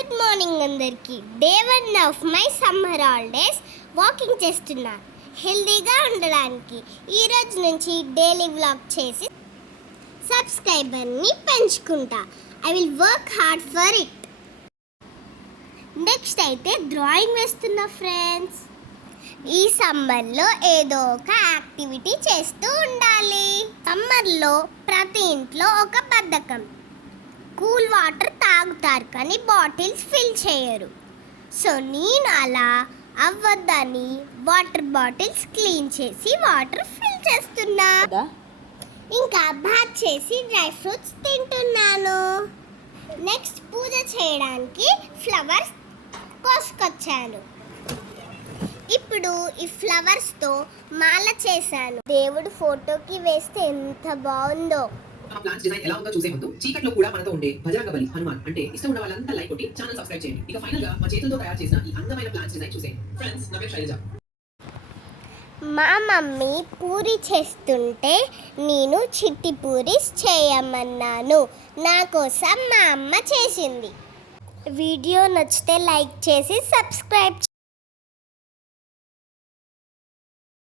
Good morning అందరికీ. Day 1 of my summer holidays walking చేస్తున్నా హెల్దీగా ఉండడానికి. ఈరోజు నుంచి డైలీ వ్లాగ్ చేసి సబ్స్క్రైబర్ని పెంచుకుంటా. I will work hard for it. Next అయితే డ్రాయింగ్ వేస్తున్నా ఫ్రెండ్స్. ఈ సమ్మర్లో ఏదో ఒక యాక్టివిటీ చేస్తూ ఉండాలి. సమ్మర్లో ప్రతి ఇంట్లో ఒక బద్ధకం. కూల్ వాటర్ తాగుతారు కానీ బాటిల్స్ ఫిల్ చేయరు. సో నేను అలా అవ్వద్దని వాటర్ బాటిల్స్ క్లీన్ చేసి వాటర్ ఫిల్ చేస్తున్నా. ఇంకా బాత్ చేసి డ్రై ఫ్రూట్స్ తింటున్నాను. నెక్స్ట్ పూజ చేయడానికి ఫ్లవర్స్ కోసుకొచ్చాను. ఇప్పుడు ఈ ఫ్లవర్స్తో మాల చేశాను. దేవుడు ఫోటోకి వేస్తే ఎంత బాగుందో. ఆ ప్లాన్స్ డిజైన్ ఎలా ఉందో చూసే ముందు చీకట్లో కూడా మనతో ఉండే బజరంగ బలి హనుమాన్ అంటే ఇష్టం ఉన్న వాళ్ళంతా లైక్ కొట్టి ఛానల్ సబ్స్క్రైబ్ చేయండి. ఇక ఫైనల్ గా మా చేతులతో తయారు చేసిన ఈ అందమైన ప్లాన్స్ డిజైన్ చూసే ఫ్రెండ్స్. నా పేరు శైలజ. మా మమ్మీ పూరి చేస్తుంటే నేను చిట్టి పూరీస్ చేయమన్నాను. నా కోసం మా అమ్మ చేసింది. వీడియో నచ్చితే లైక్ చేసి సబ్స్క్రైబ్